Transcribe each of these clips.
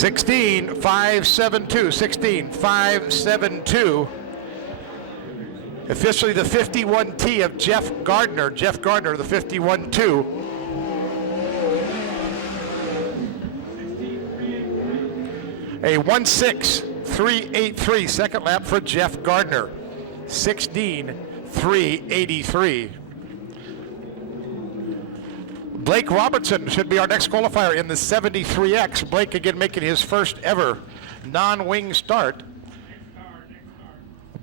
16.572, 16.572. Officially the 51T of Jeff Gardner. Jeff Gardner, the 51-2. A 1.6.383 second lap for Jeff Gardner. 16.383. Blake Robertson should be our next qualifier in the 73X. Blake again making his first ever non-wing start.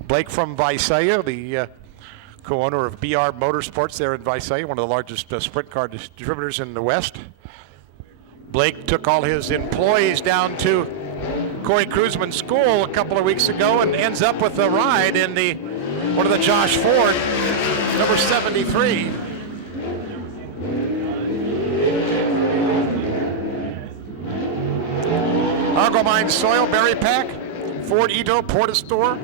Blake from Visalia, the co-owner of BR Motorsports there in Visalia, one of the largest sprint car distributors in the West. Blake took all his employees down to Corey Cruzman's school a couple of weeks ago and ends up with a ride in one of the Josh Ford, number 73. Argomine Soil, Berry Pack, Ford Ito, Portastore,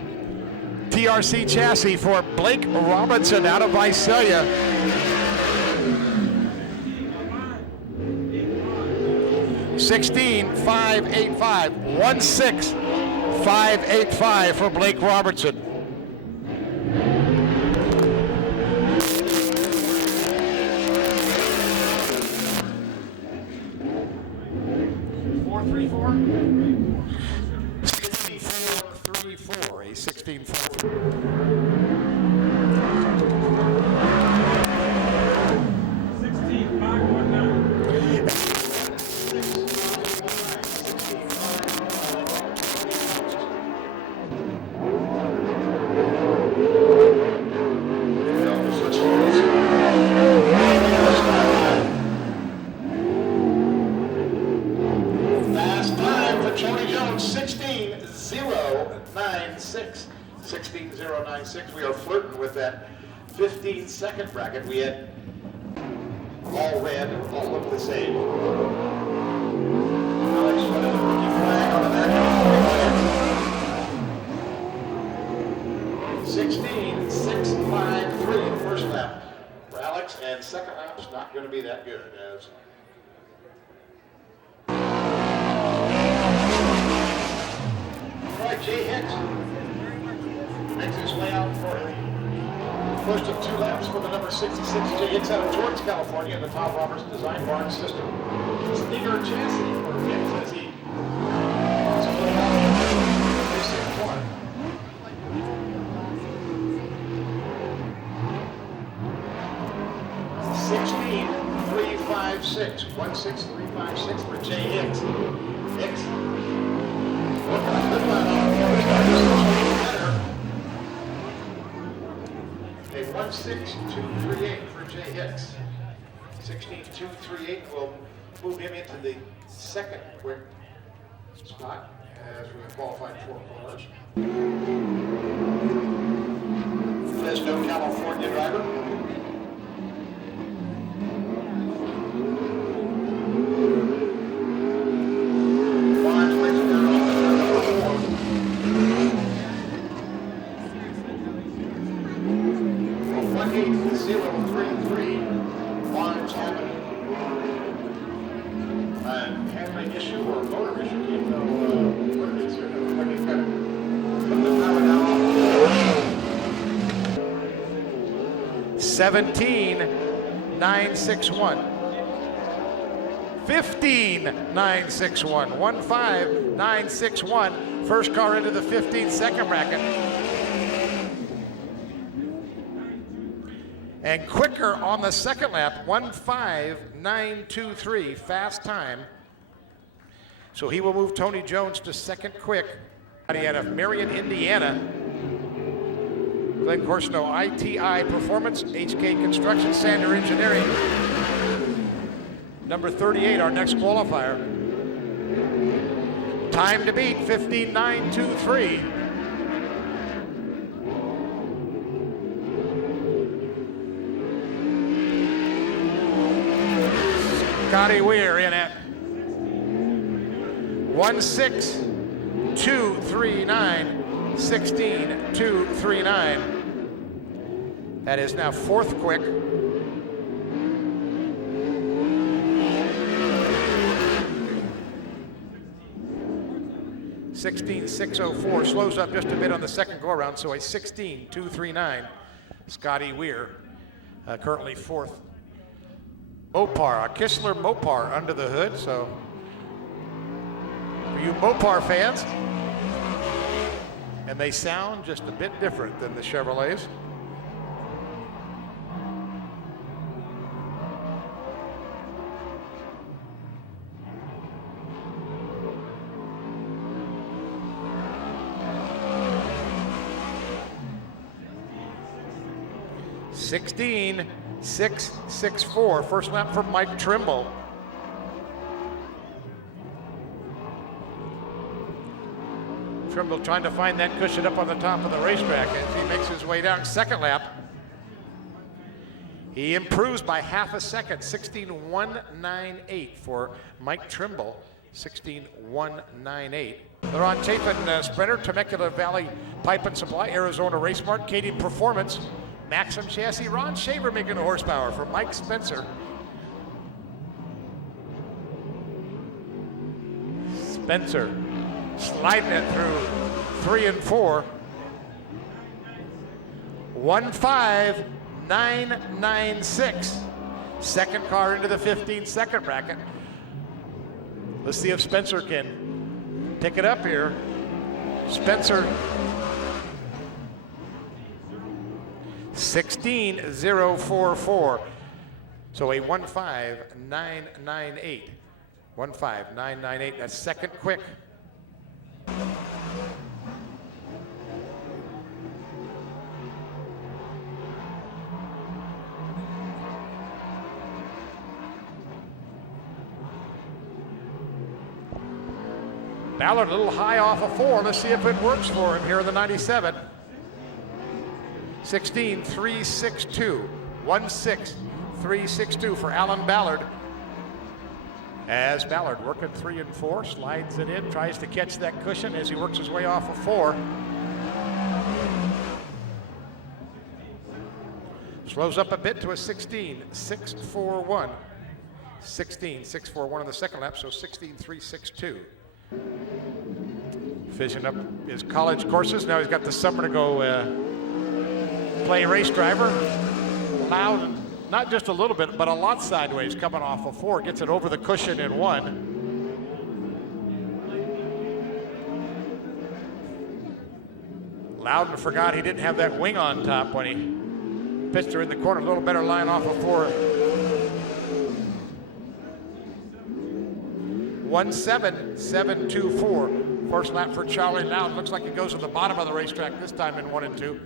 TRC chassis for Blake Robinson out of Visalia. $16.585, 16.585 for Blake Robertson. A 16.4. Fast time for Tony Jones, 16.096. 16.096. We are flirting with that 15-second bracket. We had all red, all look the same. Alex, what is the rookie flag on the back? 16.653 in the first lap for Alex, and second lap's not going to be that good as all right, Jay Hicks makes his way out for the first of two laps for the number 66 Jay Hicks out of Tulare, California, in the Tom Roberts Design Barn System. Stinger chassis for Hicks as he split out in racing one. $16.356, 16.356 for Jay Hicks. Hicks. A 1.6238 for Jay Hicks. 16.238 will move him into the second quick spot as we have qualified 4 cars. Fresno, California driver. Handling issue or motor issue, you know what it is here. Like he's got to put the power down. 17.961. 15.961. 15.961. First car into the 15-second bracket. And quicker on the second lap, 1.5923, fast time. So he will move Tony Jones to second quick. Out of Marion, Indiana. Glenn Corsono, ITI Performance, HK Construction, Sander Engineering. Number 38, our next qualifier. Time to beat, 15.923. Scotty Weir in at 1.6239, 16.239. That is now fourth quick. 16.604, slows up just a bit on the second go-around, so a 16.239. Scotty Weir, currently fourth. Mopar, a Kistler Mopar under the hood, so for you Mopar fans, and they sound just a bit different than the Chevrolets. (16.664), first lap for Mike Trimble. Trimble trying to find that cushion up on the top of the racetrack as he makes his way down. Second lap, he improves by half a second, 16.198 for Mike Trimble, 16.198. They're on Chapin Sprinter, Temecula Valley Pipe and Supply, Arizona Race Mart, Cadian Performance, Maxim Chassis, Ron Shaver making the horsepower for Mike Spencer. Spencer sliding it through 3 and 4. 1.5996. Second car into the 15-second bracket. Let's see if Spencer can pick it up here. Spencer 16.044. So a 1.5998. 1.5998. That's second quick. Ballard a little high off of 4. Let's see if it works for him here in the 97. 16.362. 1.6362 for Alan Ballard. As Ballard working 3 and 4, slides it in, tries to catch that cushion as he works his way off of 4. Slows up a bit to a 16.641. 16.641 on the second lap, so 16.362. Finishing up his college courses. Now he's got the summer to go play race driver. Loud, not just a little bit, but a lot sideways coming off of 4. Gets it over the cushion in 1. Loudon forgot he didn't have that wing on top when he pitched her in the corner. A little better line off of 4. 1.7724. First lap for Charlie Loudon. Looks like he goes to the bottom of the racetrack this time in 1 and 2.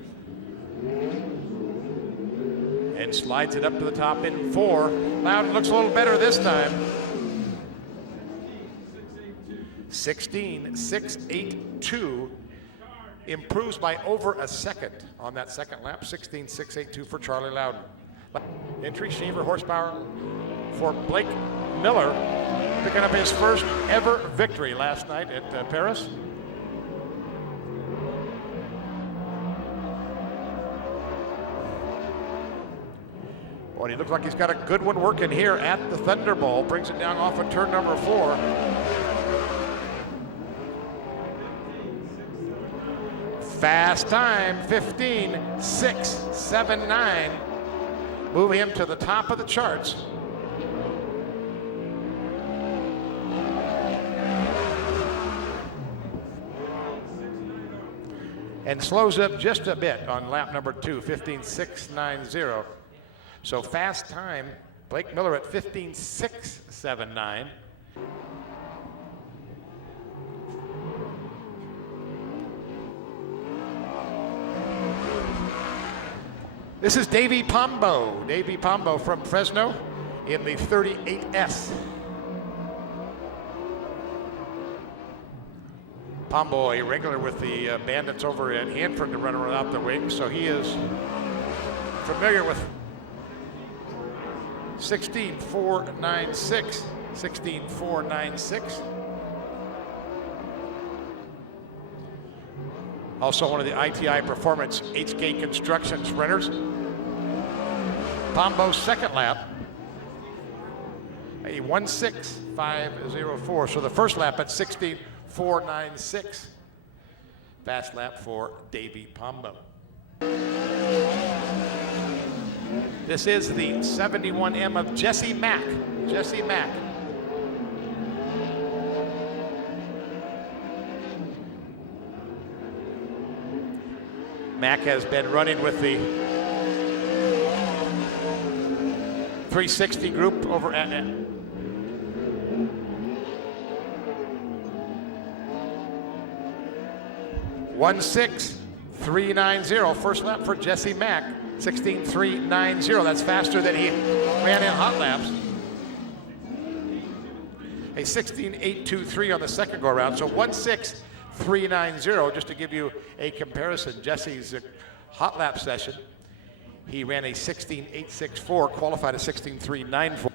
And slides it up to the top in 4. Loudon looks a little better this time. 16.682. Improves by over a second on that second lap. 16.682 for Charlie Loudon. Entry Shaver horsepower for Blake Miller, picking up his first ever victory last night at Paris. Boy, he looks like he's got a good one working here at the Thunderbowl. Brings it down off of turn number 4. Fast time, 15.679. Move him to the top of the charts. And slows up just a bit on lap number 2, 15.690. So fast time, Blake Miller at 15.679. This is Davey Pombo. Davey Pombo from Fresno in the 38S. Pombo, a regular with the Bandits over at Hanford to run without the wings, so he is familiar with 16.496. 16.496. Also one of the ITI Performance HK Construction sprinters. Pombo's second lap, a 1.6504. So the first lap at 16.496. 16.496. Fast lap for Davey Pombo. This is the 71M of Jesse Mack. Jesse Mack. Mack has been running with the 360 group over at 1.6.390. First lap for Jesse Mack, 16.390. That's faster than he ran in hot laps. A 16.823 on the second go around. So 1.6.390, just to give you a comparison. Jesse's hot lap session, he ran a 16.864, qualified a 16.394.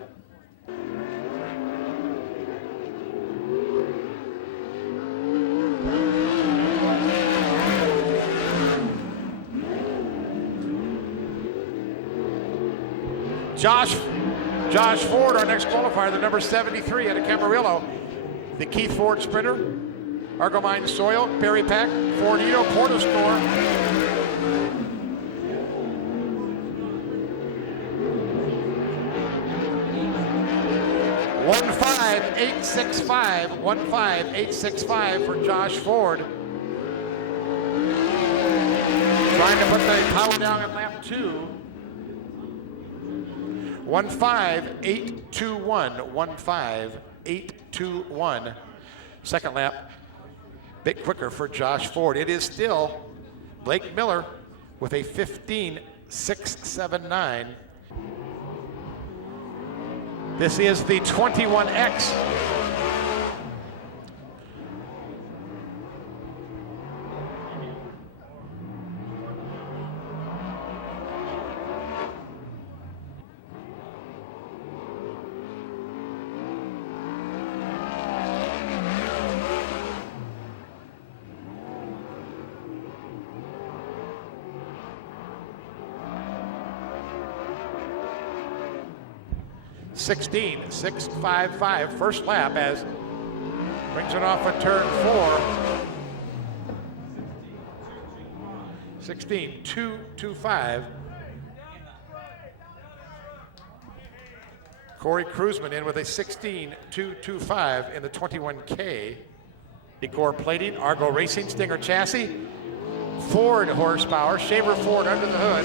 Josh Ford, our next qualifier, the number 73 out of Camarillo. The Keith Ford Sprinter, Argomine Soil, Perry Pack, Fordito, Portostore. $1.5865 for Josh Ford. Trying to put the power down in lap 2. 1.5821. Second lap, bit quicker for Josh Ford. It is still Blake Miller with a 15.679. This is the 21X. $16.655 first lap as brings it off at turn 4. 16.225. Corey Kruzman in with a 16.225 in the 21K. Decor plating, Argo Racing, Stinger chassis, Ford horsepower, Shaver Ford under the hood.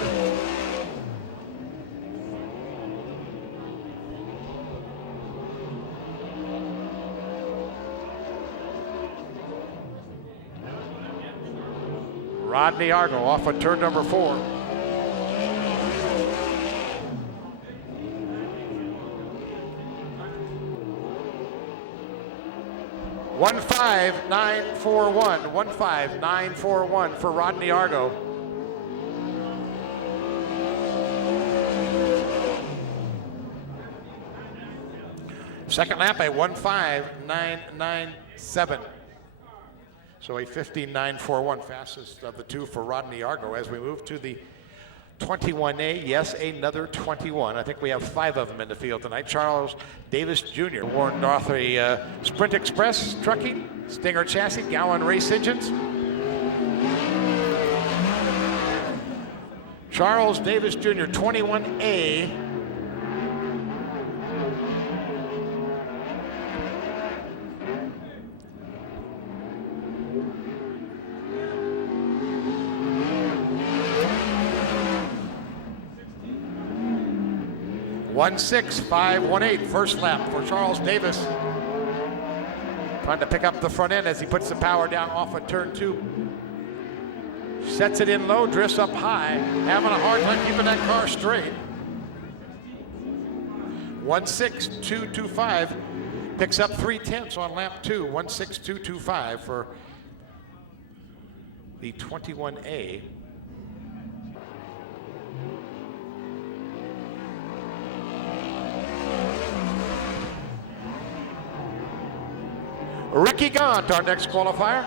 Rodney Argo off of turn number 4. $1.5941 for Rodney Argo. Second lap, a 1.5997. So a 15.941, fastest of the two for Rodney Argo. As we move to the 21A, yes, another 21. I think we have 5 of them in the field tonight. Charles Davis Jr. Warren Dorothy, Sprint Express Trucking, Stinger Chassis, Gowan Race Engines. Charles Davis Jr., 21A. $1.6518 first lap for Charles Davis. Trying to pick up the front end as he puts the power down off of turn 2. Sets it in low, drifts up high, having a hard time keeping that car straight. 1.6225, picks up 3/10 on lap 2. 1.6225 for the 21A. Ricky Gaunt, our next qualifier.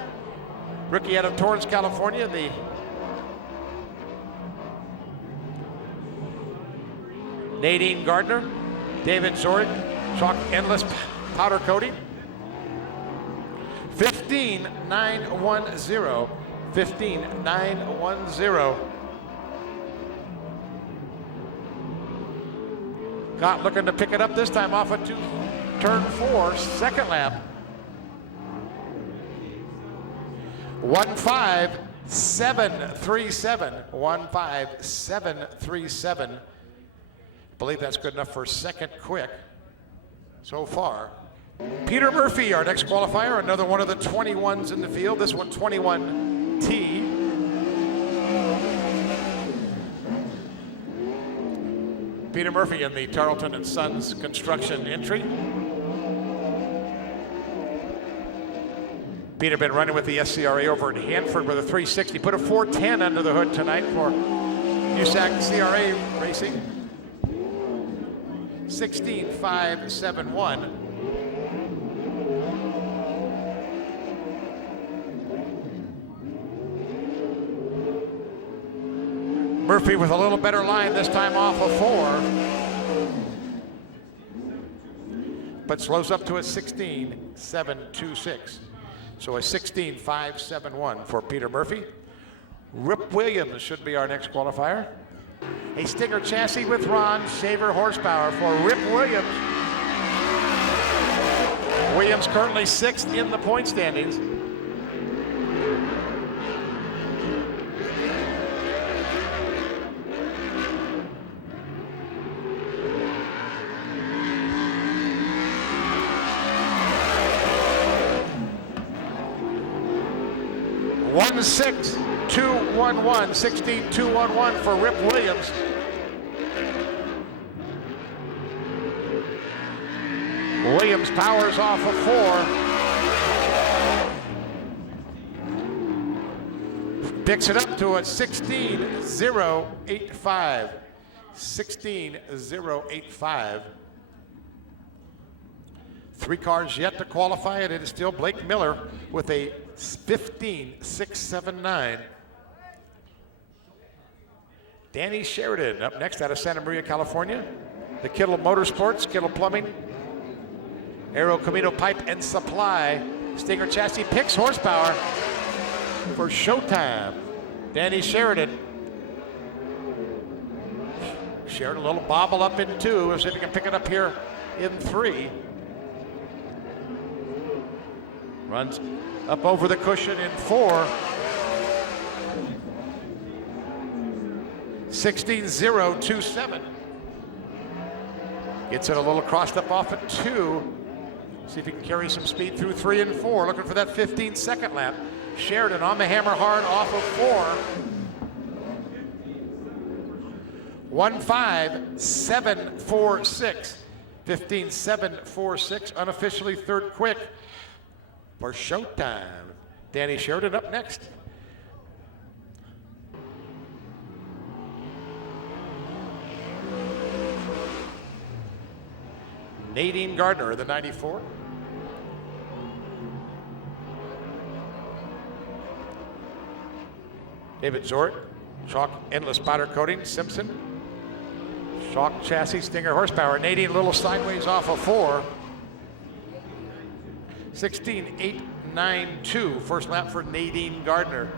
Ricky out of Torrance, California. The Nadine Gardner, David Zorig, chalk endless powder coating. 15.910. 15.910. Gott looking to pick it up this time off of turn 4, second lap. 1.5737. 1.5737. Believe that's good enough for second quick so far. Peter Murphy, our next qualifier, another one of the 21s in the field. This one 21T. Peter Murphy in the Tarleton and Sons construction entry. Peter been running with the SCRA over in Hanford with a 360. Put a 410 under the hood tonight for USAC CRA Racing. 16.571. Murphy with a little better line this time off of 4. But slows up to a 16.726. So a 16.571 for Peter Murphy. Rip Williams should be our next qualifier. A Stinger chassis with Ron Shaver horsepower for Rip Williams. Williams currently 6th in the point standings. One 6.211, 16.211 for Rip Williams. Williams powers off of 4. Picks it up to a 16.085. 16.085. 3 cars yet to qualify, and it is still Blake Miller with a 15.679. Danny Sheridan up next out of Santa Maria, California. The Kittle Motorsports, Kittle Plumbing, Aero Camino Pipe and Supply. Stinger chassis picks horsepower for Showtime. Danny Sheridan. Sheridan a little bobble up in 2. We'll see if he can pick it up here in 3. Runs up over the cushion in 4. 16.027. Gets it a little crossed up off at 2. See if he can carry some speed through 3 and 4. Looking for that 15-second lap. Sheridan on the hammer hard off of 4. 1.5746. 15.746. Unofficially third quick for Showtime. Danny Sheridan up next. Nadine Gardner, the 94. David Zort, chalk endless powder coating. Simpson, chalk chassis, Stinger horsepower. Nadine a little sideways off of 4. 16.892, first lap for Nadine Gardner.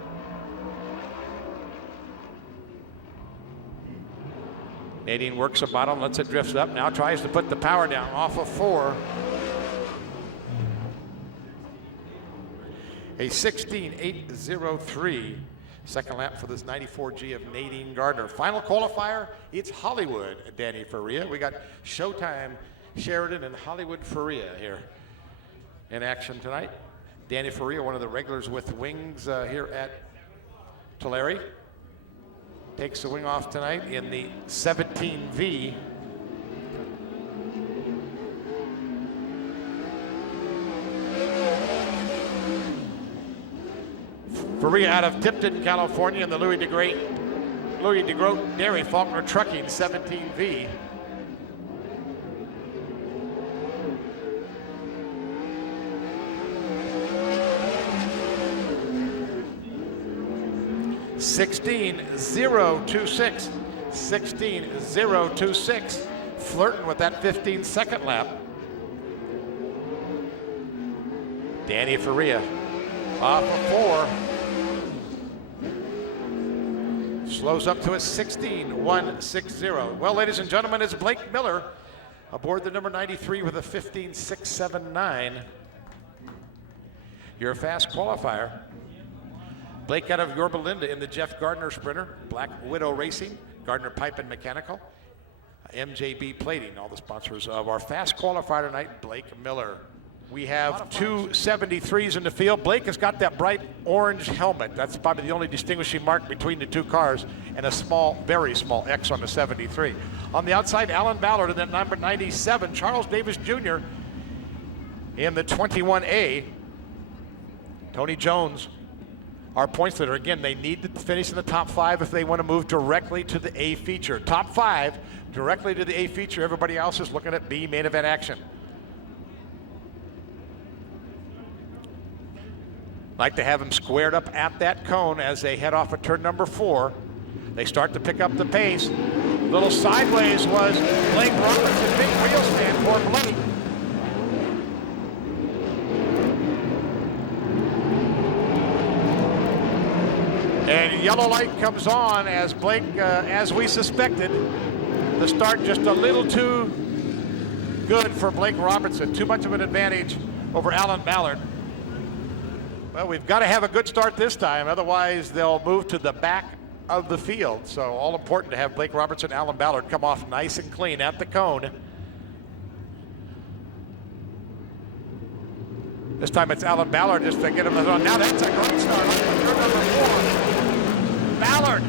Nadine works a bottom, lets it drift up, now tries to put the power down off of 4. A 16.803, second lap for this 94G of Nadine Gardner. Final qualifier, it's Hollywood, Danny Faria. We got Showtime, Sheridan, and Hollywood Faria here in action tonight. Danny Faria, one of the regulars with wings here at Tulare. Takes the wing off tonight in the 17V. Faria out of Tipton, California, in the Louis DeGroat Dairy Faulkner Trucking 17V. (16.026). 16.026. Flirting with that 15-second lap. Danny Faria off of 4. Slows up to a 16.160. Well, ladies and gentlemen, it's Blake Miller aboard the number 93 with a 15.679. Your fast qualifier. Blake out of Yorba Linda in the Jeff Gardner Sprinter, Black Widow Racing, Gardner Pipe and Mechanical, MJB Plating, all the sponsors of our fast qualifier tonight, Blake Miller. We have two 73s in the field. Blake has got that bright orange helmet. That's probably the only distinguishing mark between the two cars, and a small, very small X on the 73. On the outside, Alan Ballard, and then number 97, Charles Davis Jr. in the 21A. Tony Jones, our points leader. Again, they need to finish in the top 5 if they want to move directly to the A feature. Top 5, directly to the A feature. Everybody else is looking at B main event action. Like to have them squared up at that cone as they head off of turn number 4. They start to pick up the pace. Little sideways was Blake Robertson. Big wheel stand for Blake. And yellow light comes on as Blake, as we suspected, the start just a little too good for Blake Robertson. Too much of an advantage over Alan Ballard. Well, we've got to have a good start this time, otherwise they'll move to the back of the field. So all important to have Blake Robertson and Alan Ballard come off nice and clean at the cone. This time it's Alan Ballard just to get him on. Now that's a great start. Turn number 4. Ballard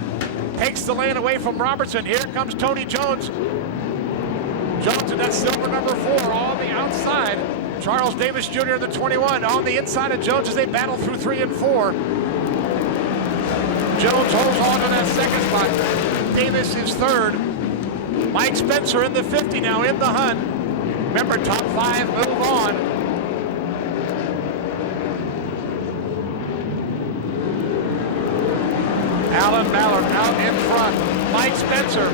takes the lane away from Robertson. Here comes Tony Jones. Jones in that silver number 4 on the outside. Charles Davis Jr. in the 21 on the inside of Jones as they battle through 3 and 4. Jones holds on to that second spot. Davis is 3rd. Mike Spencer in the 50 now in the hunt. Remember, top 5 move on. Alan Ballard out in front. Mike Spencer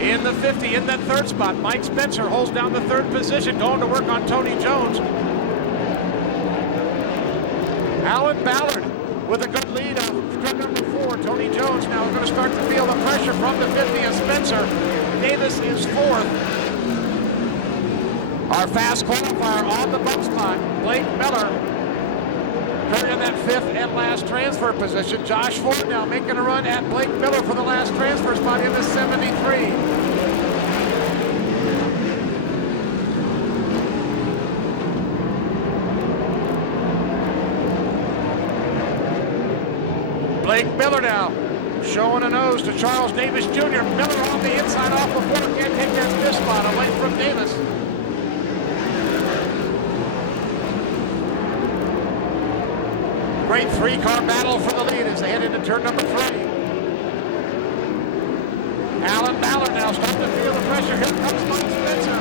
in the 50 in that 3rd spot. Mike Spencer holds down the 3rd position, going to work on Tony Jones. Alan Ballard with a good lead of strip number 4. Tony Jones now going to start to feel the pressure from the 50 of Spencer. Davis is 4th. Our fast qualifier on the bump spot, Blake Miller. In that 5th and last transfer position. Josh Ford now making a run at Blake Miller for the last transfer spot in the 73. Blake Miller now showing a nose to Charles Davis Jr. Miller on the inside off of 4. Can't take that 5th spot away from Davis. Great 3-car battle for the lead as they head into turn number 3. Alan Ballard now starting to feel the pressure. Here comes Mike Spencer.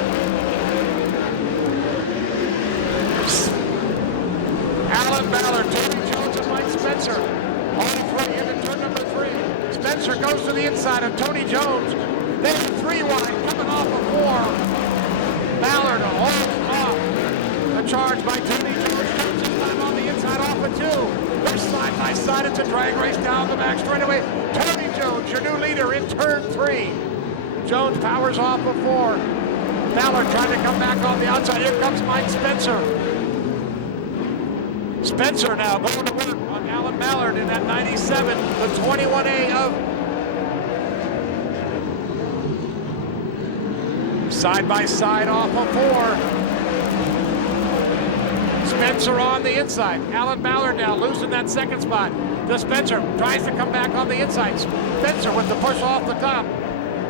Alan Ballard, Tony Jones, and Mike Spencer. All 3 into turn number 3. Spencer goes to the inside of Tony Jones. Then 3 wide coming off of 4. Ballard holds off. A charge by Tony Jones. On the inside off of 2. They're side by side. It's a drag race down the back straightaway. Tony Jones, your new leader in turn 3. Jones powers off of 4. Ballard trying to come back on the outside. Here comes Mike Spencer. Spencer now going to work on Alan Ballard in that 97, the 21A of side by side off of 4. Spencer on the inside. Alan Ballard now losing that 2nd spot. To Spencer. Tries to come back on the inside. Spencer with the push off the top.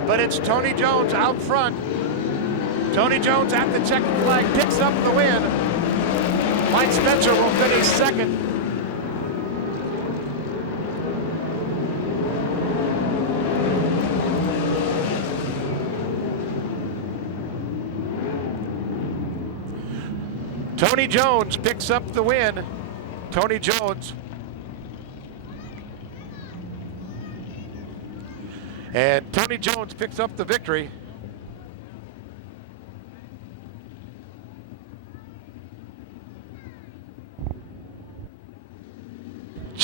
But it's Tony Jones out front. Tony Jones at the checkered flag picks up the win. Mike Spencer will finish 2nd. Tony Jones picks up the win. Tony Jones. And Tony Jones picks up the victory.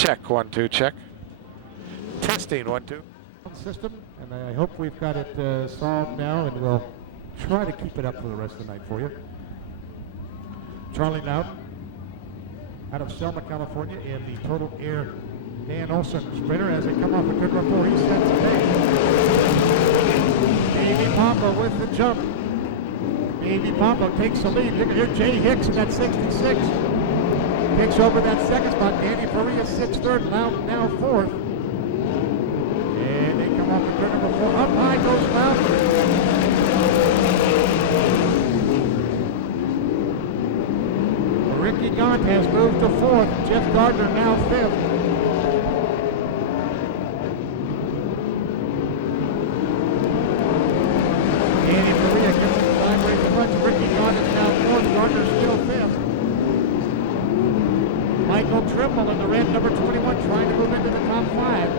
Check, 1, 2, check. Testing, 1, 2. System, and I hope we've got it solved now, and we'll try to keep it up for the rest of the night for you. Charlie Loud out of Selma, California, in the Total Air Dan Olson sprinter as they come off of turn number 4. He sets the pace. Baby Pombo with the jump. Baby Pombo takes the lead. Look at here, Jay Hicks in that 66. Takes over that second spot. Danny Faria sits third, Loud now fourth. And they come off of turn number 4. Up high goes Loud. Ricky Gaunt has moved to fourth. Jeff Gardner now fifth. Danny Faria gets it sideways to punch. Ricky Gaunt is now fourth. Gardner still fifth. Michael Trimble in the red, number 21, trying to move into the top 5.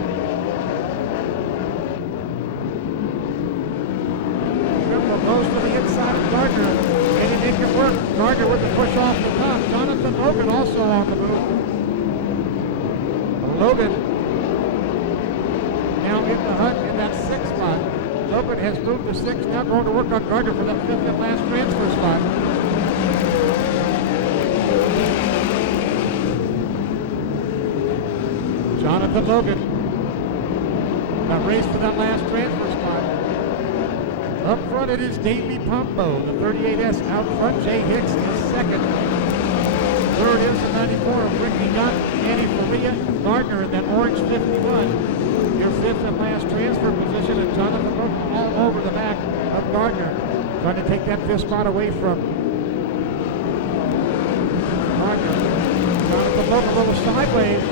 Trimble goes to the inside of Gardner, and he make it work. Gardner with the push off the top. Jonathan Logan also on the move. Logan now in the hunt in that 6th spot. Logan has moved to 6, now going to work on Gardner for that 5th and last transfer spot. Jonathan Logan got raced for that last transfer spot. Up front it is Davey Pombo, the 38S out front. Jay Hicks is second. Third is the 94 of Ricky Gaunt, Danny Faria, Gardner in that orange 51. Your 5th and last transfer position, and Jonathan Logan all over the back of Gardner, trying to take that 5th spot away from Gardner. Jonathan Logan a little sideways.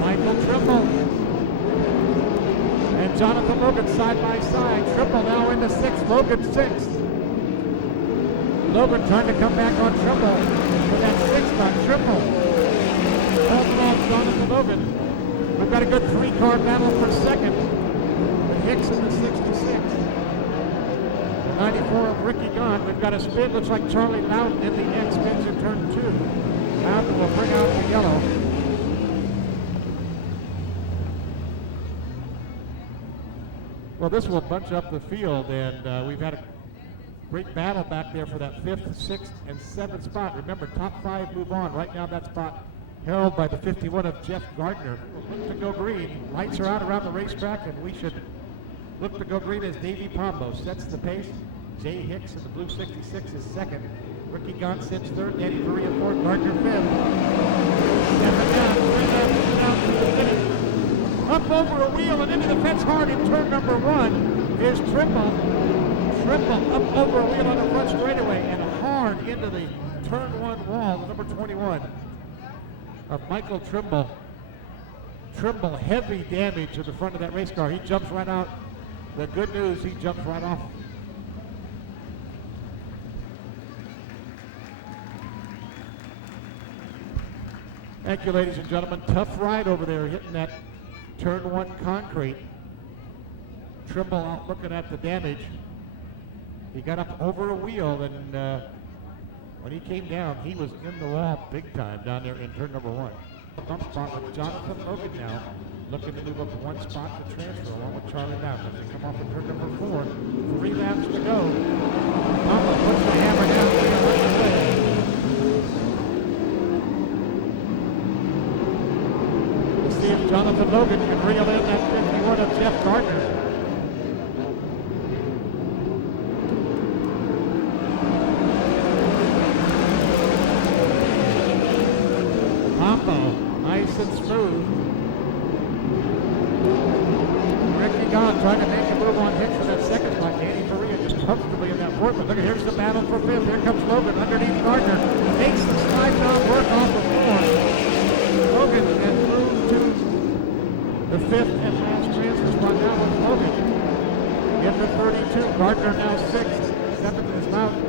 Michael Trimble and Jonathan Logan side by side. Trimble now into 6th, Logan 6th. Logan trying to come back on Trimble for that 6th spot. Trimble holding off Jonathan Logan. We've got a good 3-car battle for second with Hicks in the 66. The 94 of Ricky Gaunt. We've got a spin. Looks like Charlie Loudon in the X spins in turn 2. Loudon will bring out the yellow. Well, this will bunch up the field, and we've had a great battle back there for that 5th, 6th, and 7th spot. Remember, top 5 move on. Right now, that spot held by the 51 of Jeff Gardner. Look to go green. Lights are out around the racetrack, and we should look to go green as Davey Pombo sets the pace. Jay Hicks in the blue 66 is second. Ricky Gaunt sits third. Danny Faria fourth. Gardner fifth. 7 down, 3 down to the finish. Up over a wheel and into the fence hard in turn number 1 is Trimble. Trimble up over a wheel on the front straightaway and hard into the turn 1 wall, the number 21 of Michael Trimble. Trimble, heavy damage to the front of that race car. He jumps right out. The good news, he jumps right off. Thank you, ladies and gentlemen. Tough ride over there, hitting that turn 1 concrete. Trimble out looking at the damage. He got up over a wheel, and when he came down, he was in the wall big time down there in turn number 1. A bump spot with Jonathan Logan now, looking to move up 1 spot to transfer along with Charlie Loudon. They come off of turn number 4. 3 laps to go. Pombo puts the hammer down. See if Jonathan Logan can reel in that 51 of Jeff Gardner. Pombo, nice and smooth. Ricky Gaunt trying to make a move on Hicks for that 2nd spot. Danny Faria just comfortably in that 4th. But look, here's the battle for 5th. Here comes Logan underneath Gardner. Makes the slide down work off the floor. Logan has moved to the 5th and last transfer spot now with Logan. Into 32. Gardner now 6th. 7th is Loudon.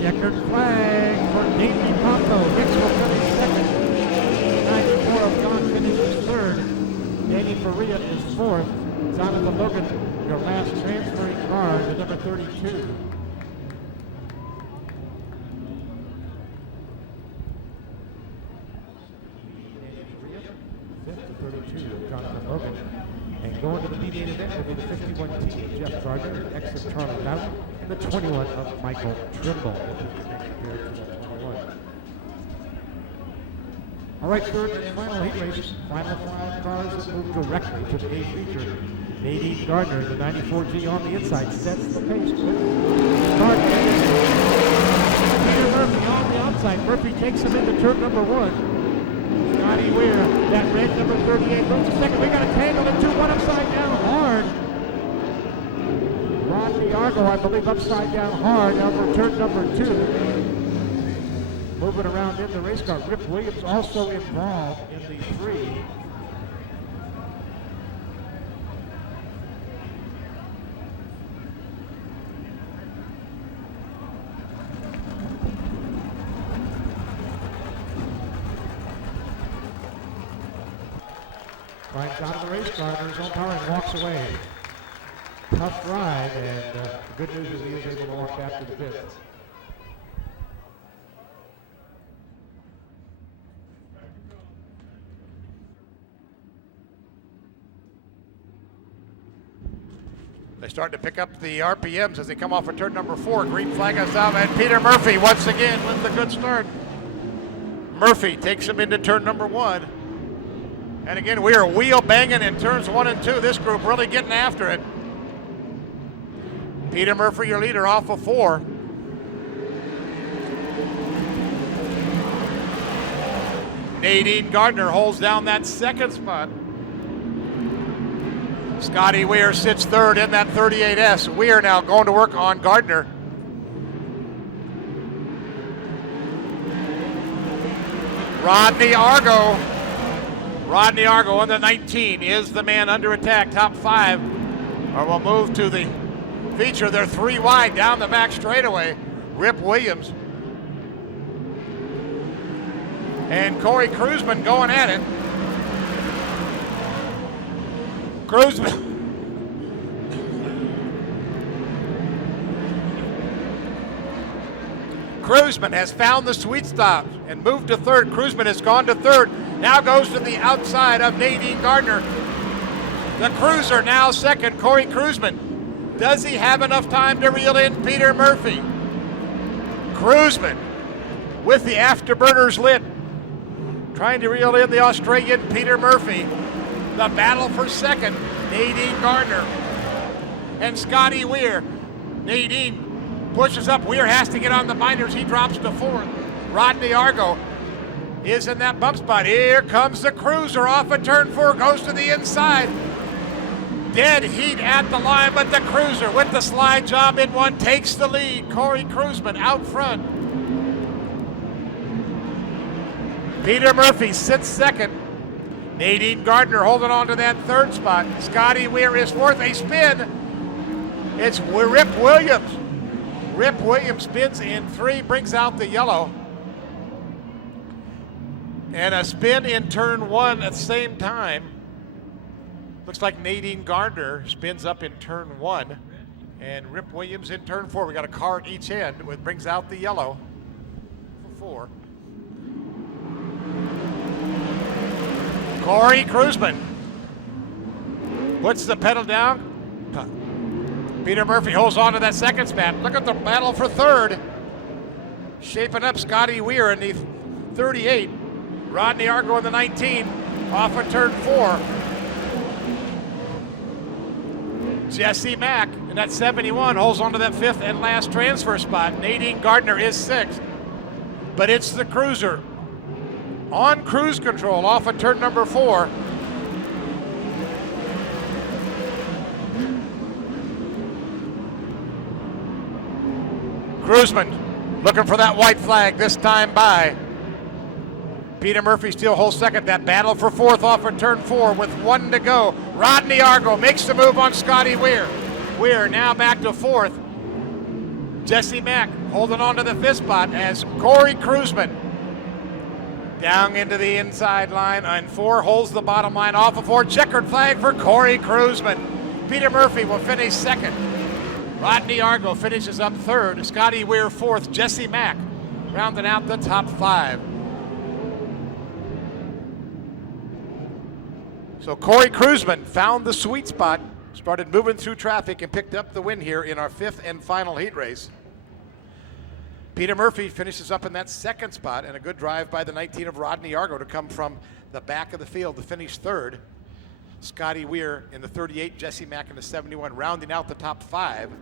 Checkered flag for Davey Pombo. Hicks will finish 2nd. 94 of Gaunt finishes 3rd. Danny Faria is 4th. Jonathan Logan, your last transferring car, the number 32. 32 of Jonathan Logan. And going to the median event will be the 51T of Jeff Gardner, the X of Charlie Loudon, and the 21 of Michael Trimble. All right, third and final heat race. Final 5 cars that move directly to the A feature. Nadine Gardner, the 94G on the inside, sets the pace with Gardner. Peter Murphy on the outside. Murphy takes him into turn number 1. Scotty Weir, that red number 38, goes to second. We got a tangle in 2-1 upside down hard. Rodney Argo, I believe, upside down hard now for turn number 2. Moving around in the race car. Rip Williams also involved in the 3. Climbs out of the race car under his own power and walks away. Tough ride, and the good news is he was able to walk back to the pit. They start to pick up the RPMs as they come off of turn number 4. Green flag is out, and Peter Murphy once again with a good start. Murphy takes him into turn number 1. And again, we are wheel banging in turns 1 and 2. This group really getting after it. Peter Murphy, your leader, off of 4. Nadine Gardner holds down that second spot. Scotty Weir sits third in that 38S. Weir now going to work on Gardner. Rodney Argo on the 19 is the man under attack. Top 5 will move to the feature. They're 3 wide down the back straightaway. Rip Williams and Corey Kruzman going at it. Kruzman has found the sweet spot and moved to third. Kruzman has gone to third. Now goes to the outside of Nadine Gardner. The cruiser now second, Corey Kruzman. Does he have enough time to reel in Peter Murphy? Kruzman with the afterburners lit, trying to reel in the Australian Peter Murphy. The battle for second, Nadine Gardner and Scotty Weir. Nadine pushes up. Weir has to get on the binders. He drops to 4th. Rodney Argo is in that bump spot. Here comes the cruiser off of turn 4, goes to the inside. Dead heat at the line, but the cruiser with the slide job in 1 takes the lead. Corey Kruzman out front. Peter Murphy sits second. Nadine Gardner holding on to that 3rd spot. Scotty Weir is 4th. A spin. It's Rip Williams. Rip Williams spins in 3, brings out the yellow. And a spin in turn 1 at the same time. Looks like Nadine Gardner spins up in turn 1. And Rip Williams in turn 4. We got a car at each end, which brings out the yellow for 4. Corey Kruzman puts the pedal down. Peter Murphy holds on to that second spot. Look at the battle for third. Shaping up Scotty Weir in the 38. Rodney Argo in the 19. Off of turn 4. Jesse Mack in that 71 holds on to that 5th and last transfer spot. Nadine Gardner is 6th. But it's the cruiser on cruise control off of turn number 4. Kruzman looking for that white flag, this time by. Peter Murphy still holds second. That battle for 4th off of turn 4 with 1 to go. Rodney Argo makes the move on Scotty Weir. Weir now back to 4th. Jesse Mack holding on to the 5th spot as Corey Kruzman down into the inside line, and 4 holds the bottom line off of 4. Checkered flag for Corey Kruzman. Peter Murphy will finish 2nd. Rodney Argo finishes up 3rd. Scotty Weir 4th. Jesse Mack rounding out the top 5. So Corey Kruzman found the sweet spot, started moving through traffic, and picked up the win here in our 5th and final heat race. Peter Murphy finishes up in that 2nd spot, and a good drive by the 19 of Rodney Argo to come from the back of the field to finish 3rd. Scotty Weir in the 38, Jesse Mack in the 71, rounding out the top 5.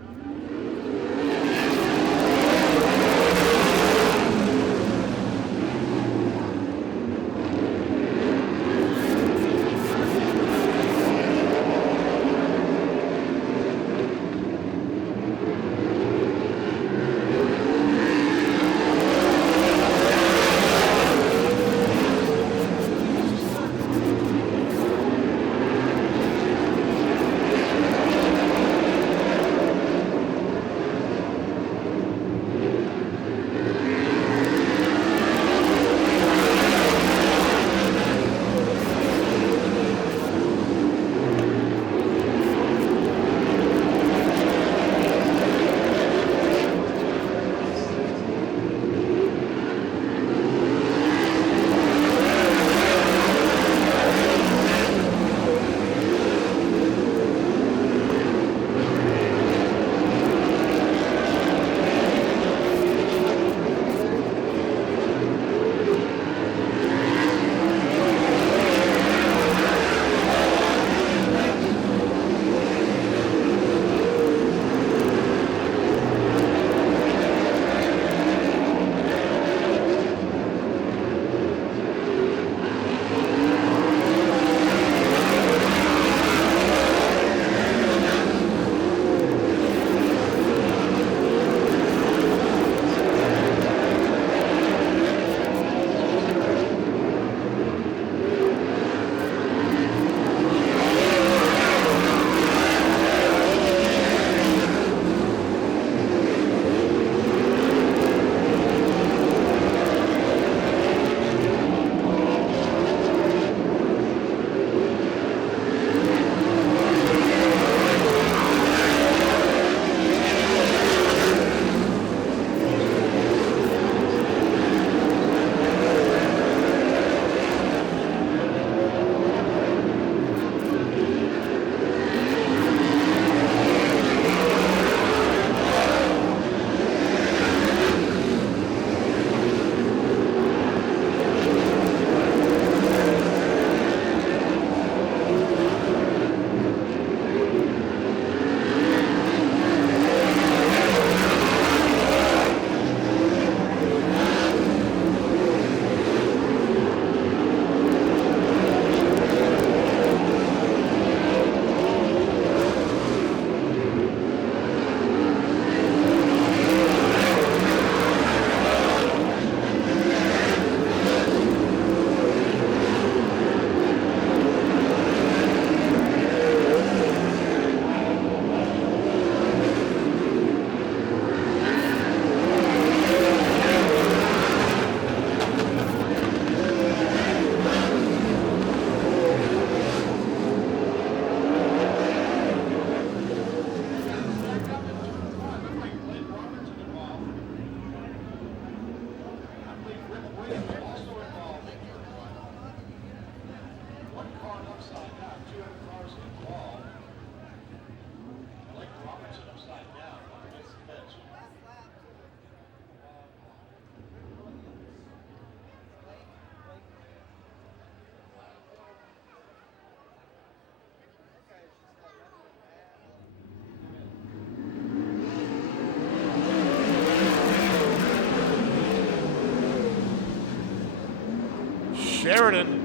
Sheridan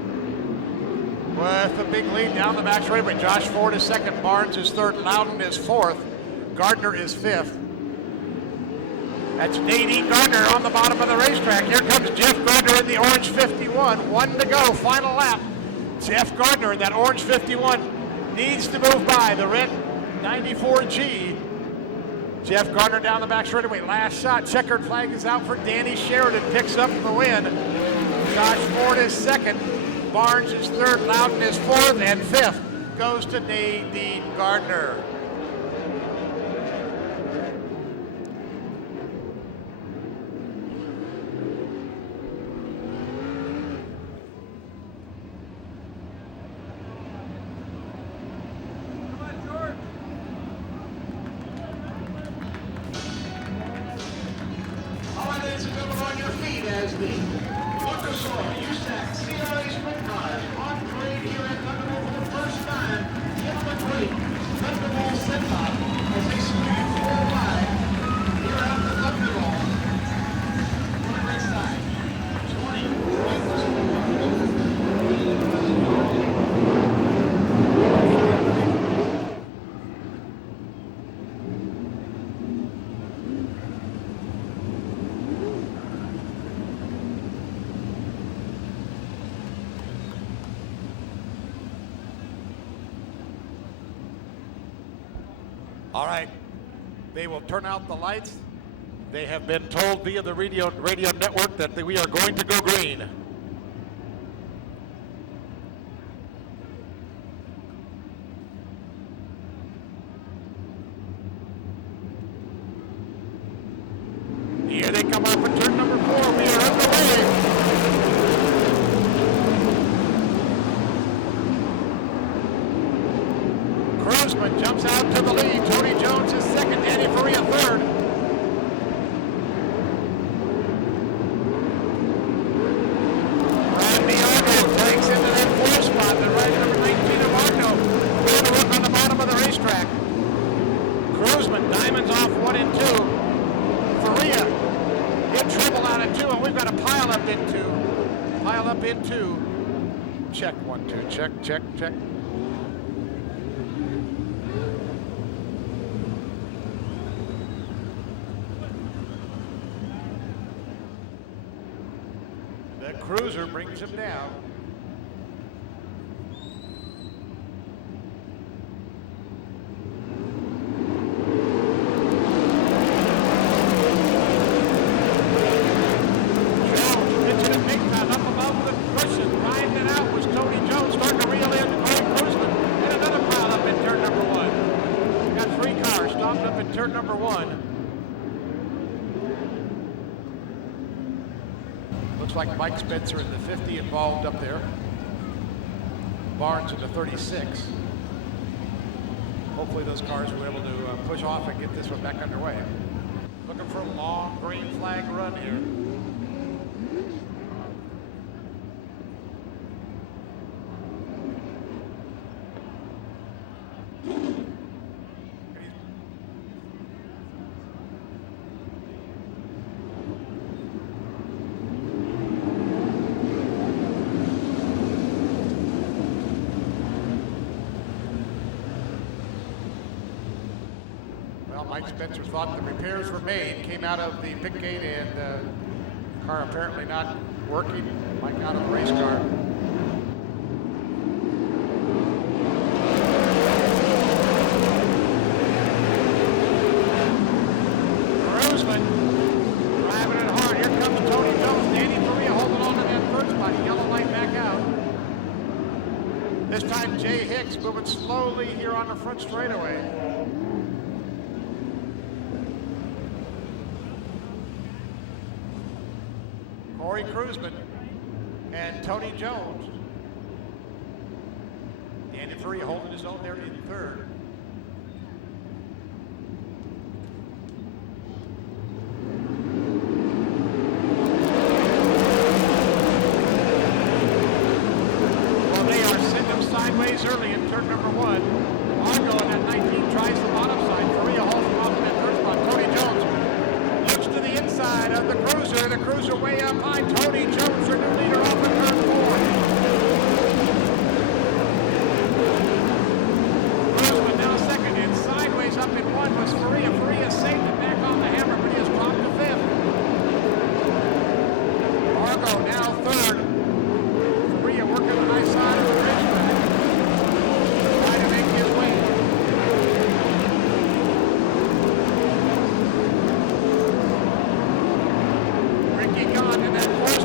with a big lead down the back straightaway. Josh Ford is 2nd, Barnes is 3rd, Loudon is 4th, Gardner is 5th. That's Nadine Gardner on the bottom of the racetrack. Here comes Jeff Gardner in the orange 51. 1 to go, final lap. Jeff Gardner in that orange 51 needs to move by the red 94G. Jeff Gardner down the back straightaway. Last shot, checkered flag is out for Danny Sheridan, picks up the win. Josh Ford is 2nd, Barnes is 3rd, Loudon is 4th, and 5th goes to Nadine Gardner. All right. They will turn out the lights. They have been told via the radio network that we are going to go green. Here they come off at turn number 4. We are underway. Cruzman jumps out to the lead. Tony Jones is second. Danny Faria third. Randy Arno takes into that 4th spot. The rider number 19 of Arno going to work on the bottom of the racetrack. Cruzman diamonds off 1 and 2. Faria in trouble out at 2, and we've got a pile up in 2. Pile up in 2. Check 1, 2. Check, check, check. The cruiser brings him down. Turn number 1. Looks like Mike Spencer in the 50 involved up there. Barnes in the 36. Hopefully those cars were able to push off and get this one back underway. Looking for a long green flag run here. Mike Spencer thought the repairs were made, came out of the pit gate, and the car apparently not working. Mike out of the race car. Cruzman driving it hard. Here comes Tony Jones. Danny Faria holding on to that 1st spot. Yellow light back out. This time Jay Hicks moving slowly here on the front straightaway. Corey Cruzman and Tony Jones. Danny Faria holding his own there in 3rd. Well, they are sending him sideways early in turn number 1. Argo in that 19 tries the bottom side. Faria holds him off in that 3rd spot. Tony Jones looks to the inside of the cruiser. The cruiser way up high. Tony Jones, your new leader, off in turn 4. Cruzman now second, and sideways up in 1 was Faria. Faria saved it back on the hammer, but he has dropped to 5th. Argo now 3rd. Faria working the high side of the racetrack. Trying to make his way. Ricky Gahn in that 4th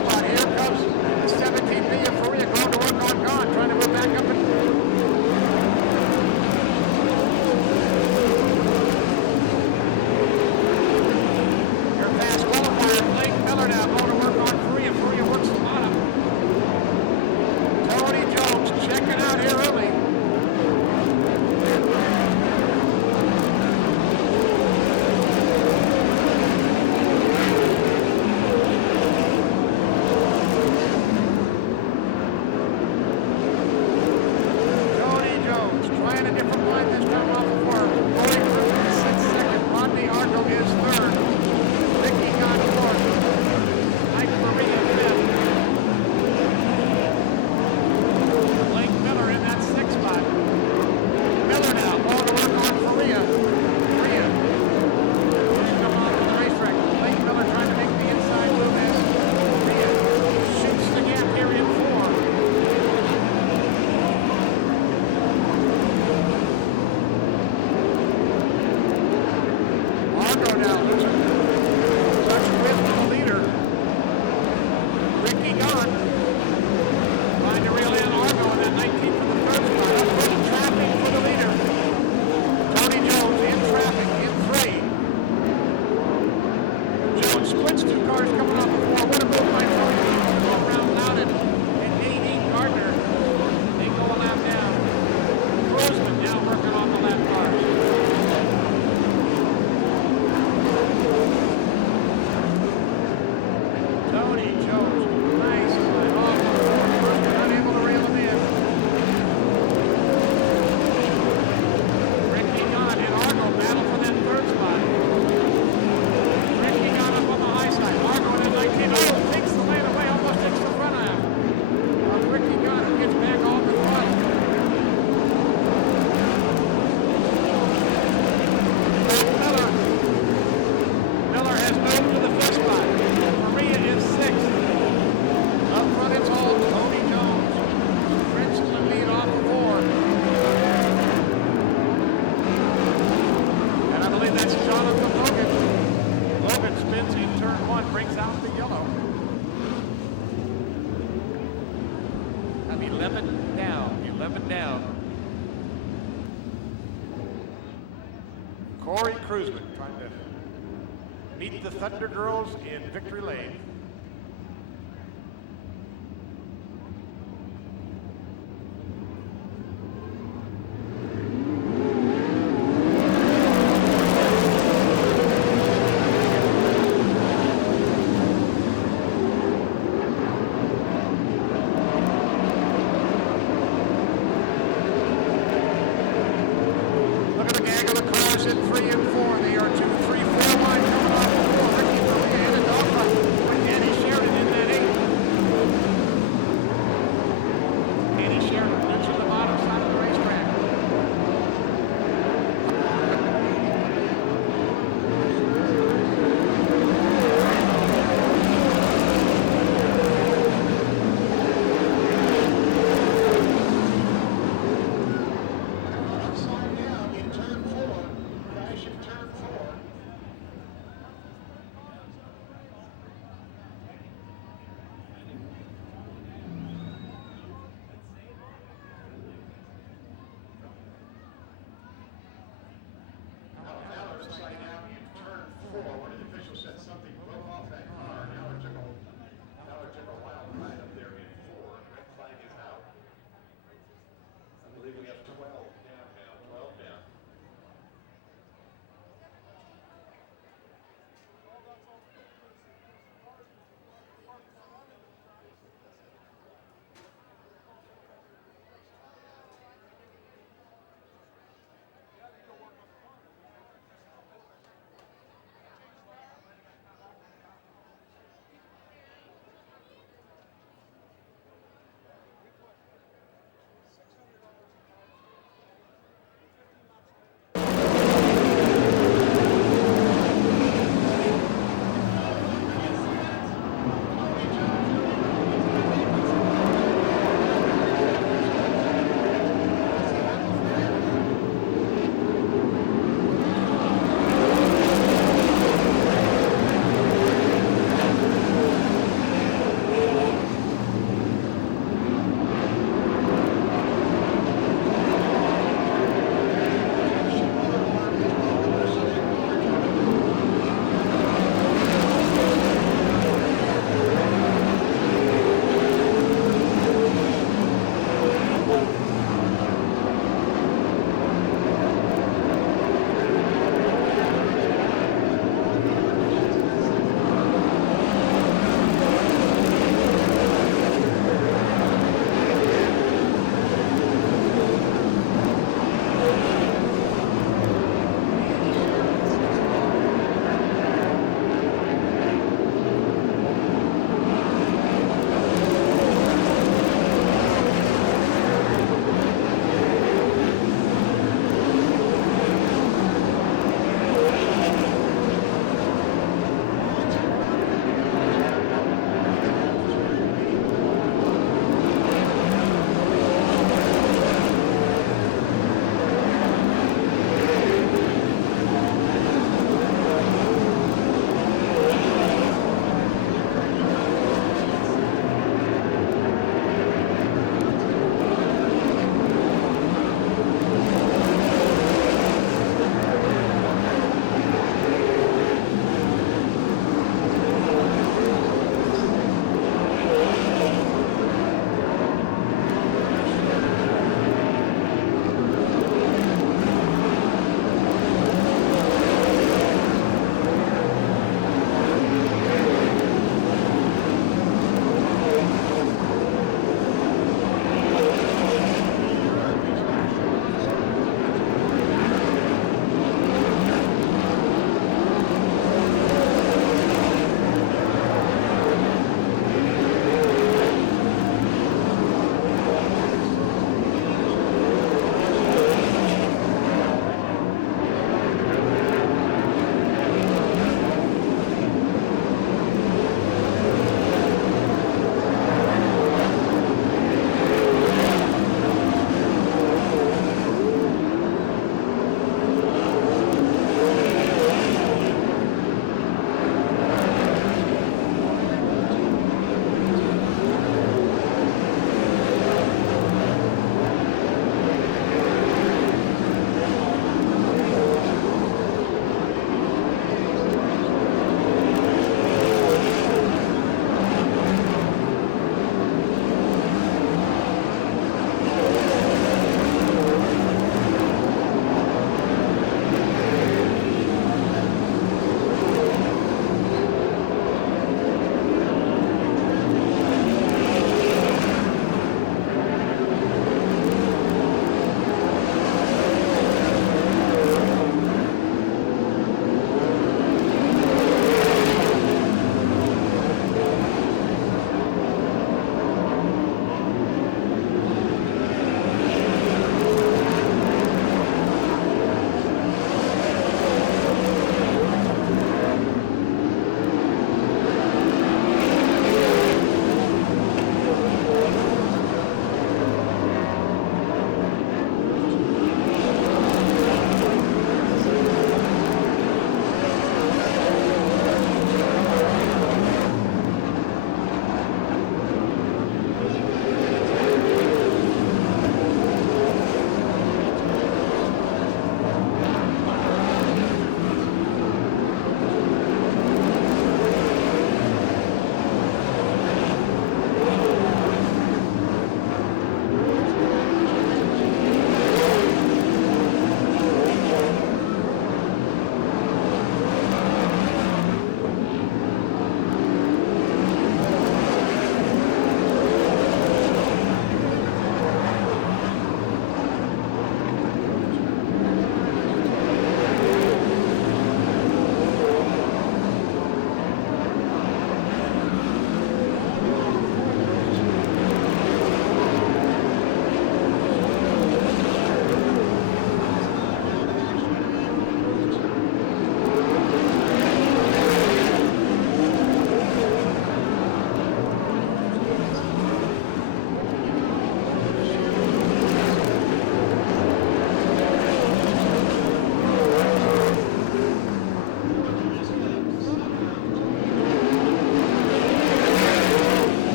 11 down, 11 down. Corey Kruzman trying to meet the Thunder Girls in victory lane. Look at the gang of the cars in 3 and 4. They are 2, 3, 4 wide coming off the wall. Ricky Lilly and a dogfight.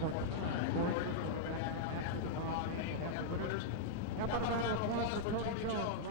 for Corey. How about a round of applause for Tony Jones?